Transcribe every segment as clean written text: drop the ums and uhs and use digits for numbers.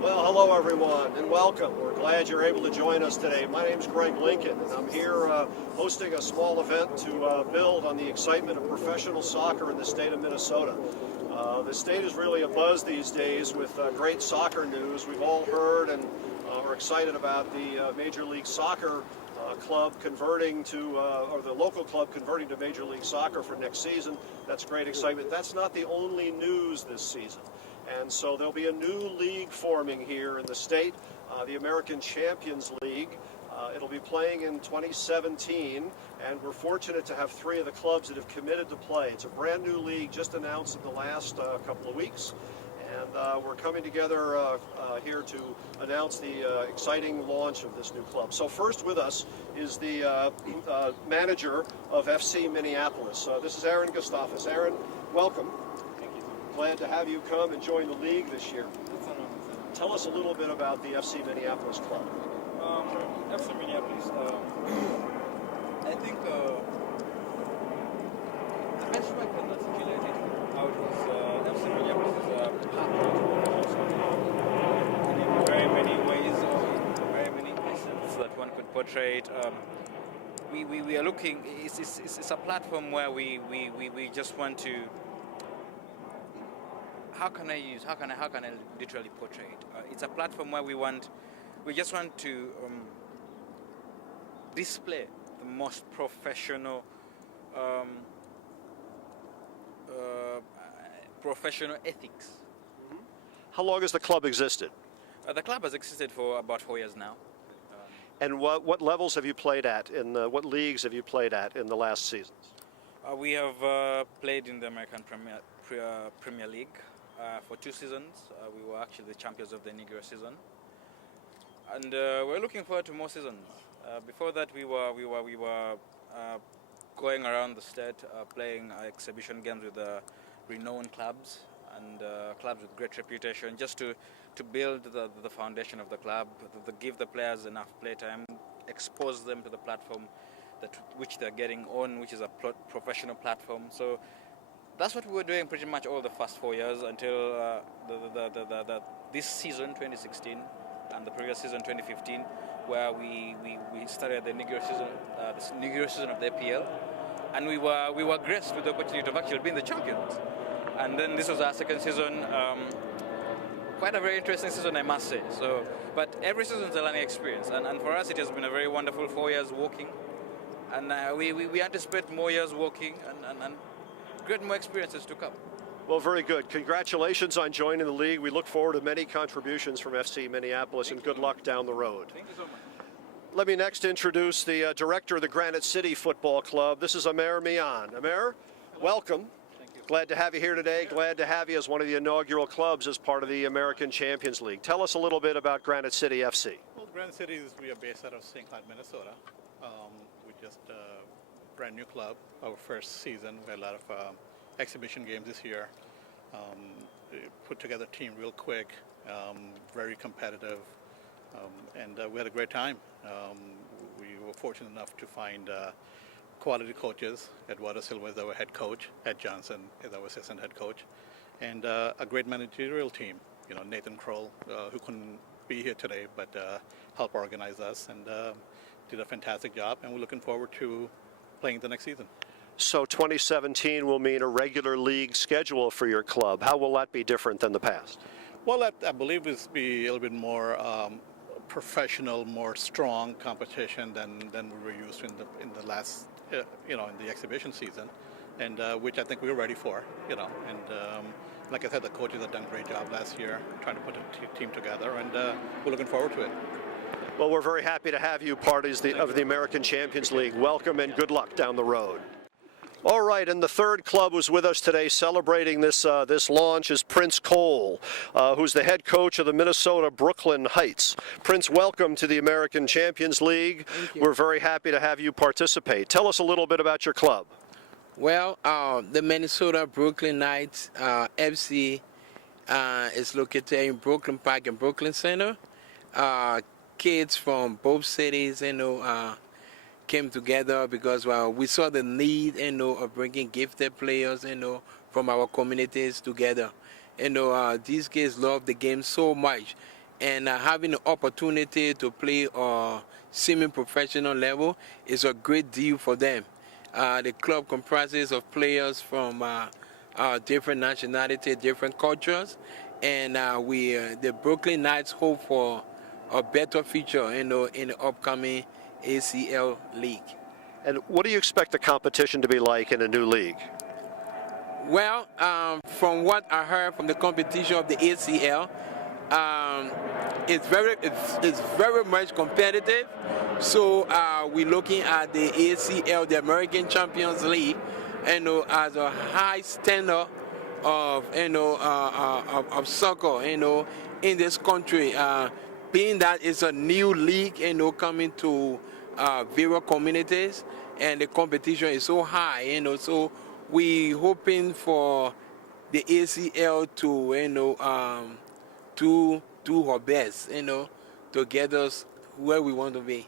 Well, hello everyone, and welcome. We're glad you're able to join us today. My name's Greg Lincoln, and I'm here hosting a small event to build on the excitement of professional soccer in the state of Minnesota. The state is really abuzz these days with great soccer news. We've all heard and are excited about the Major League Soccer club converting to, or the local club converting to Major League Soccer for next season. That's great excitement. That's not the only news this season. And so there'll be a new league forming here in the state, the American Champions League. It'll be playing in 2017, and we're fortunate to have 3 of the clubs that have committed to play. It's a brand new league just announced in the last couple of weeks, and we're coming together here to announce the exciting launch of this new club. So first with us is the manager of FC Minneapolis. This is Aaron Gustafus. Aaron, welcome. Glad to have you come and join the league this year. Tell us a little bit about the FC Minneapolis club. FC Minneapolis, I think the best way I can articulate it how it was FC Minneapolis is a partner in very many ways, very many essence that one could portray it. We are looking, it's a platform where we just want to, how can I literally portray it? It's a platform where we just want to display the most professional ethics. Mm-hmm. How long has the club existed? The club has existed for about 4 years now. And what levels have you played at, what leagues have you played at in the last seasons? We have played in the American Premier League. For 2 seasons. We were actually the champions of the Negro season, and we're looking forward to more seasons. Before that, we were going around the state playing exhibition games with renowned clubs and clubs with great reputation, just to build the foundation of the club, to give the players enough playtime, expose them to the platform which they're getting on, which is a professional platform. So that's what we were doing pretty much all the first 4 years until this season 2016 and the previous season 2015, where we started the Negro season of the APL, and we were graced with the opportunity of actually being the champions. And then this was our second season, quite a very interesting season, I must say. So, but every season is a learning experience, and for us it has been a very wonderful 4 years working, and we anticipate more years working and great more experiences to come. Well, very good. Congratulations on joining the league. We look forward to many contributions from FC Minneapolis, and good luck down the road. Thank you so much. Let me next introduce the director of the Granite City Football Club. This is Amer Mian. Amer, welcome. Thank you. Glad to have you here today. Glad to have you as one of the inaugural clubs as part of the American Champions League. Tell us a little bit about Granite City FC. Well, Granite City we are based out of St. Cloud, Minnesota. We just brand new club. Our first season, we had a lot of exhibition games this year. Put together a team real quick, very competitive, and we had a great time. We were fortunate enough to find quality coaches. Eduardo Silva is our head coach. Ed Johnson is our assistant head coach, and a great managerial team. You know, Nathan Kroll, who couldn't be here today, but helped organize us and did a fantastic job. And we're looking forward to playing the next season. So 2017 will mean a regular league schedule for your club. How will that be different than the past? Well, I believe it's be a little bit more professional, more strong competition than we were used to in the last, in the exhibition season, and which I think we were ready for, And like I said, the coaches have done a great job last year trying to put a team together, and we're looking forward to it. Well, we're very happy to have you part of the American Champions League. Welcome and good luck down the road. All right, and the third club who's with us today celebrating this launch is Prince Cole, who's the head coach of the Minnesota Brooklyn Heights. Prince, welcome to the American Champions League. Thank you. We're very happy to have you participate. Tell us a little bit about your club. Well, the Minnesota Brooklyn Heights FC is located in Brooklyn Park and Brooklyn Center. Kids from both cities, came together because we saw the need, of bringing gifted players, from our communities together. These kids love the game so much. and having the opportunity to play semi-professional level is a great deal for them. The club comprises of players from different nationalities, different cultures, and the Brooklyn Knights hope for a better future, in the upcoming ACL league. And what do you expect the competition to be like in a new league? Well, from what I heard from the competition of the ACL, it's very much competitive. So we're looking at the ACL, the American Champions League, as a high standard of of soccer, in this country. Being that it's a new league, coming to various communities, and the competition is so high, so we hoping for the ACL to do her best, to get us where we want to be.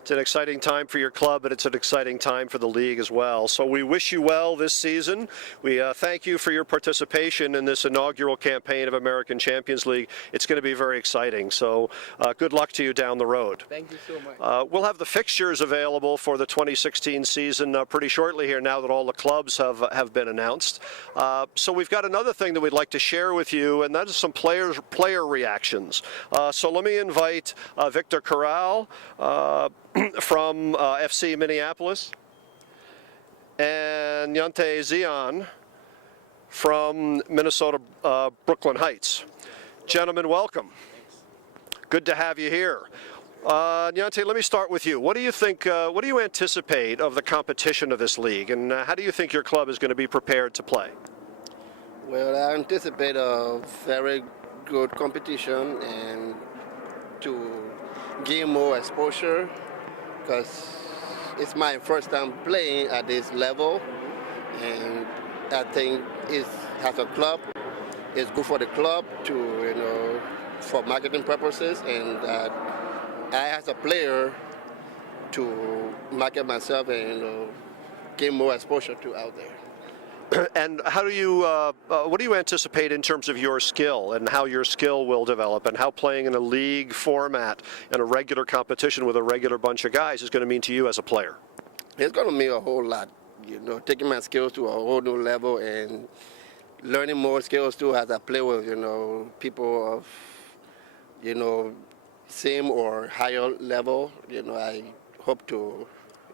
It's an exciting time for your club, and it's an exciting time for the league as well. So we wish you well this season. We thank you for your participation in this inaugural campaign of American Champions League. It's going to be very exciting. So good luck to you down the road. Thank you so much. We'll have the fixtures available for the 2016 season pretty shortly here, now that all the clubs have been announced. So we've got another thing that we'd like to share with you, and that is some player reactions. So let me invite Victor Corral from FC Minneapolis, and Yante Zion from Minnesota Brooklyn Heights. Gentlemen, welcome. Good to have you here. Yante, let me start with you. What do you think, what do you anticipate of the competition of this league, and how do you think your club is going to be prepared to play? Well, I anticipate a very good competition and to gain more exposure, because it's my first time playing at this level, and I think as a club, it's good for the club to, for marketing purposes, and I as a player to market myself and gain more exposure to out there. And how do you, what do you anticipate in terms of your skill and how your skill will develop, and how playing in a league format in a regular competition with a regular bunch of guys is going to mean to you as a player? It's going to mean a whole lot, taking my skills to a whole new level and learning more skills too as I play with, people of, same or higher level. I hope to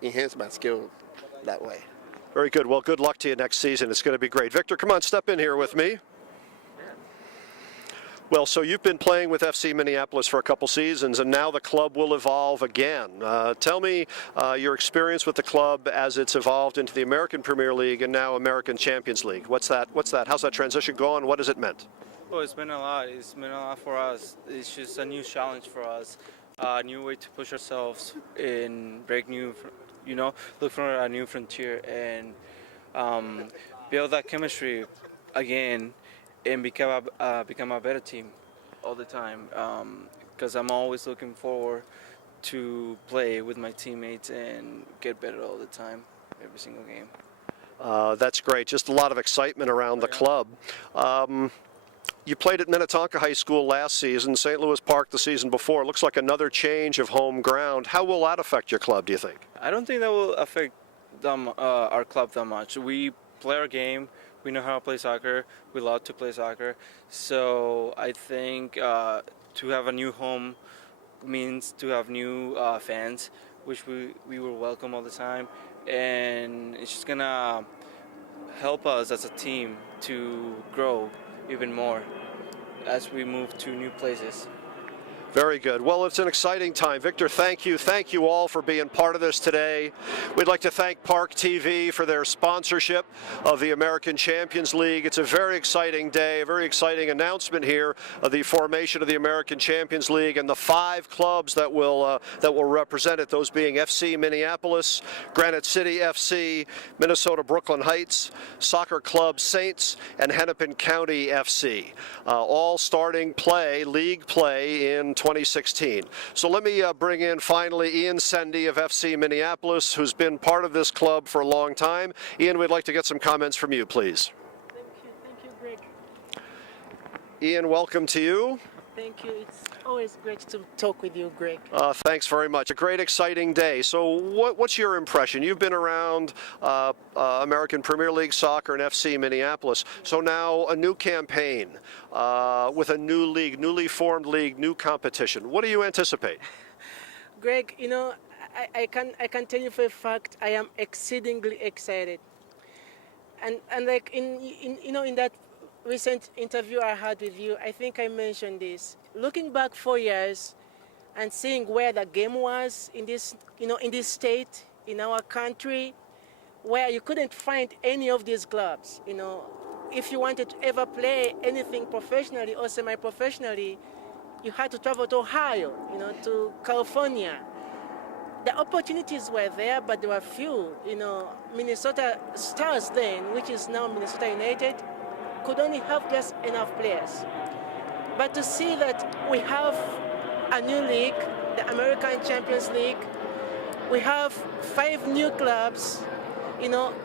enhance my skills that way. Very good. Well, good luck to you next season. It's going to be great. Victor, come on, step in here with me. Well, so you've been playing with FC Minneapolis for a couple seasons, and now the club will evolve again. Tell me your experience with the club as it's evolved into the American Premier League and now American Champions League. What's that? How's that transition going? What has it meant? Oh, it's been a lot. It's been a lot for us. It's just a new challenge for us, a new way to push ourselves and break new, look for a new frontier and build that chemistry again and become a better team all the time. Because I'm always looking forward to play with my teammates and get better all the time, every single game. That's great. Just a lot of excitement around the club. You played at Minnetonka High School last season, St. Louis Park the season before. It looks like another change of home ground. How will that affect your club, do you think? I don't think that will affect our club that much. We play our game. We know how to play soccer. We love to play soccer. So I think to have a new home means to have new fans, which we will welcome all the time. And it's just going to help us as a team to grow even more as we move to new places. Very good. Well, it's an exciting time. Victor, thank you. Thank you all for being part of this today. We'd like to thank ParkTV for their sponsorship of the American Champions League. It's a very exciting day, a very exciting announcement here of the formation of the American Champions League and the 5 clubs that will represent it, those being FC Minneapolis, Granite City FC, Minnesota Brooklyn Heights, Soccer Club Saints, and Hennepin County FC. All starting league play in 2016. So let me bring in finally Ian Sendy of FC Minneapolis, who's been part of this club for a long time. Ian, we'd like to get some comments from you, please. Thank you, Greg. Ian, welcome to you. Thank you. It's always great to talk with you, Greg. Thanks very much. A great, exciting day. So what's your impression? You've been around American Premier League Soccer and FC Minneapolis. So now a new campaign with a new league, newly formed league, new competition. What do you anticipate? Greg, you know, I can tell you for a fact I am exceedingly excited. And like in that recent interview I had with you, I think I mentioned this. Looking back 4 years and seeing where the game was in this state, in our country, where you couldn't find any of these clubs. If you wanted to ever play anything professionally or semi-professionally, you had to travel to Ohio, to California. The opportunities were there, but there were few. Minnesota Stars then, which is now Minnesota United, could only have just enough players. But to see that we have a new league, the American Champions League, we have 5 new clubs,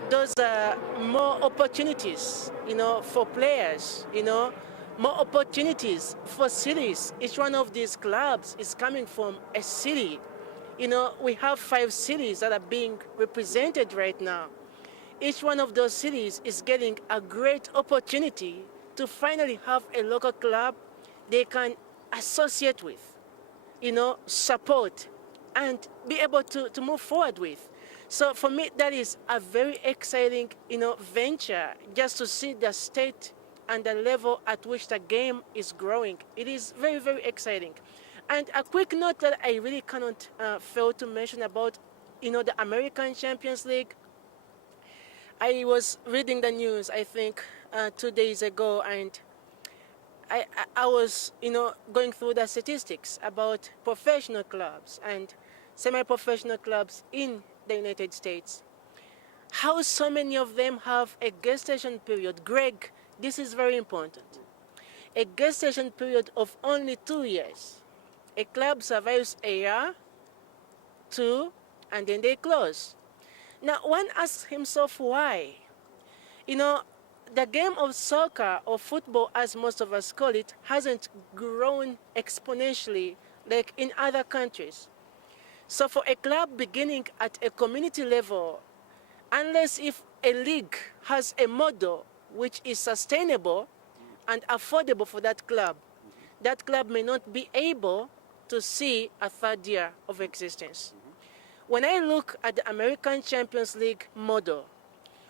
those are more opportunities, for players, more opportunities for cities. Each one of these clubs is coming from a city. We have 5 cities that are being represented right now. Each one of those cities is getting a great opportunity to finally have a local club they can associate with, support, and be able to move forward with. So for me, that is a very exciting, venture, just to see the state and the level at which the game is growing. It is very, very exciting. And a quick note that I really cannot fail to mention about, the American Champions League. I was reading the news, I think, 2 days ago, and I was, going through the statistics about professional clubs and semi-professional clubs in the United States. How so many of them have a gestation period. Greg, this is very important. A gestation period of only 2 years. A club survives a year, 2, and then they close. Now, one asks himself why. The game of soccer or football, as most of us call it, hasn't grown exponentially like in other countries. So for a club beginning at a community level, unless if a league has a model which is sustainable and affordable for that club may not be able to see a 3rd year of existence. When I look at the American Champions League model,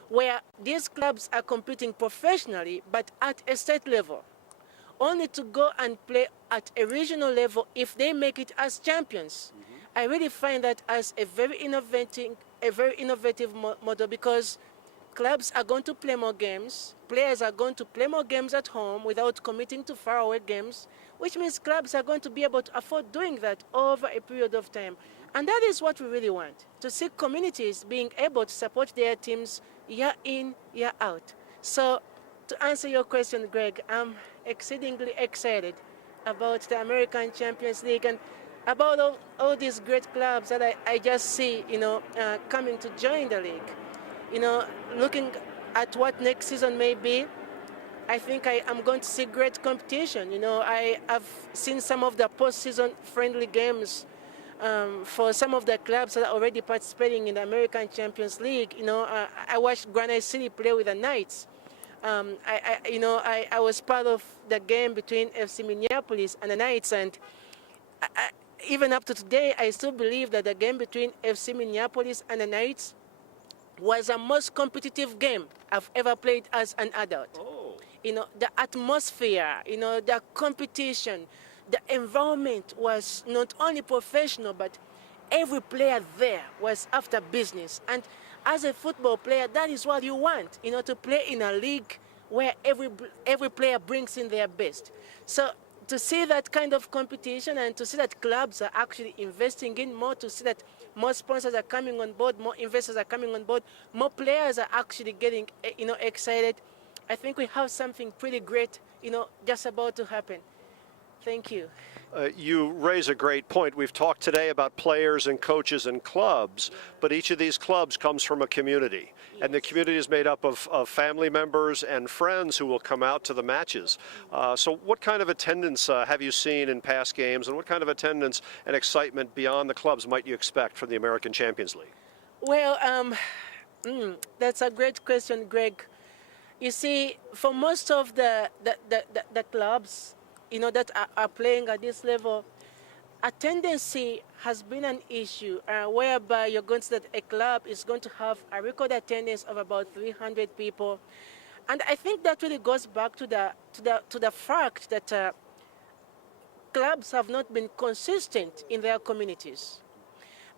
where these clubs are competing professionally but at a state level, only to go and play at a regional level if they make it as champions, I really find that as a very innovative model, because clubs are going to play more games, players are going to play more games at home without committing to faraway games, which means clubs are going to be able to afford doing that over a period of time. And that is what we really want, to see communities being able to support their teams year in, year out. So to answer your question, Greg, I'm exceedingly excited about the American Champions League and about all these great clubs that I just see, coming to join the league. Looking at what next season may be, I think I am going to see great competition. I have seen some of the post-season friendly games for some of the clubs that are already participating in the American Champions League. I watched Granite City play with the Knights. I was part of the game between FC Minneapolis and the Knights, and even up to today, I still believe that the game between FC Minneapolis and the Knights was the most competitive game I've ever played as an adult. Oh. The atmosphere, the competition, the environment was not only professional, but every player there was after business. And as a football player, that is what you want, to play in a league where every player brings in their best. So to see that kind of competition and to see that clubs are actually investing in more, to see that more sponsors are coming on board, more investors are coming on board, more players are actually getting, excited. I think we have something pretty great, just about to happen. Thank you. You raise a great point. We've talked today about players and coaches and clubs, but each of these clubs comes from a community. And the community is made up of family members and friends who will come out to the matches. So what kind of attendance have you seen in past games, and what kind of attendance and excitement beyond the clubs might you expect from the American Champions League? Well, that's a great question, Greg. You see, for most of the clubs, that are playing at this level, attendance has been an issue, whereby you're going to see that a club is going to have a record attendance of about 300 people, and I think that really goes back to the fact that clubs have not been consistent in their communities,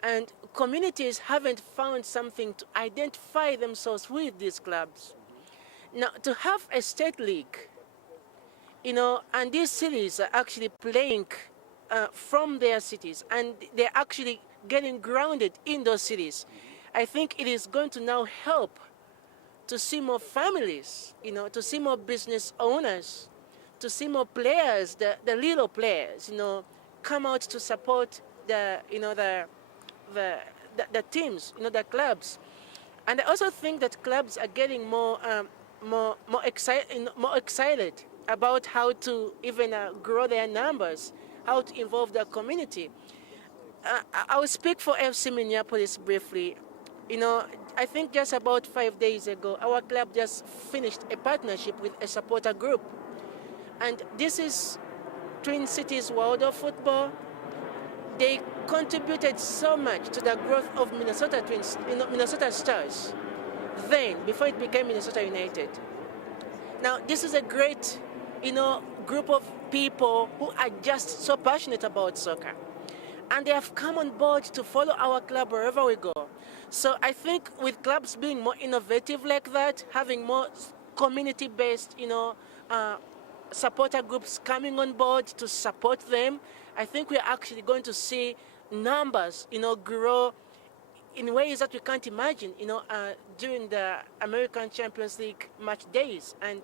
and communities haven't found something to identify themselves with these clubs. Now, to have a state league, and these cities are actually playing from their cities, and they're actually getting grounded in those cities, I think it is going to now help to see more families, to see more business owners, to see more players, the little players, come out to support the teams, the clubs. And I also think that clubs are getting more excited about how to even grow their numbers, how to involve their community. I will speak for FC Minneapolis briefly. I think just about 5 days ago, our club just finished a partnership with a supporter group. And this is Twin Cities World of Football. They contributed so much to the growth of Minnesota Twins, Minnesota Stars, then, before it became Minnesota United. Now, this is a great, group of people who are just so passionate about soccer. And they have come on board to follow our club wherever we go. So I think with clubs being more innovative like that, having more community-based, supporter groups coming on board to support them, I think we're actually going to see numbers, grow in ways that we can't imagine, during the American Champions League match days. And,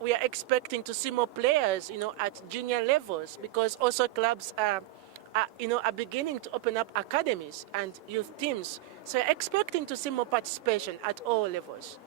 we are expecting to see more players, at junior levels, because also clubs are beginning to open up academies and youth teams. So we're expecting to see more participation at all levels.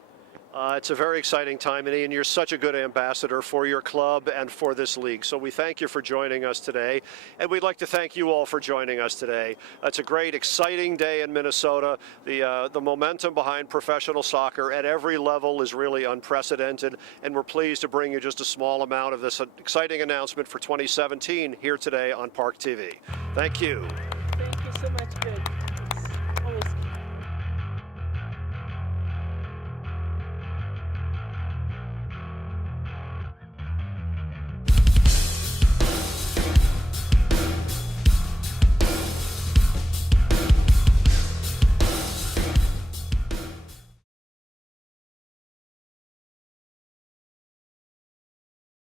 It's a very exciting time, and Ian, you're such a good ambassador for your club and for this league. So we thank you for joining us today, and we'd like to thank you all for joining us today. It's a great, exciting day in Minnesota. The momentum behind professional soccer at every level is really unprecedented, and we're pleased to bring you just a small amount of this exciting announcement for 2017 here today on ParkTV. Thank you. Thank you so much.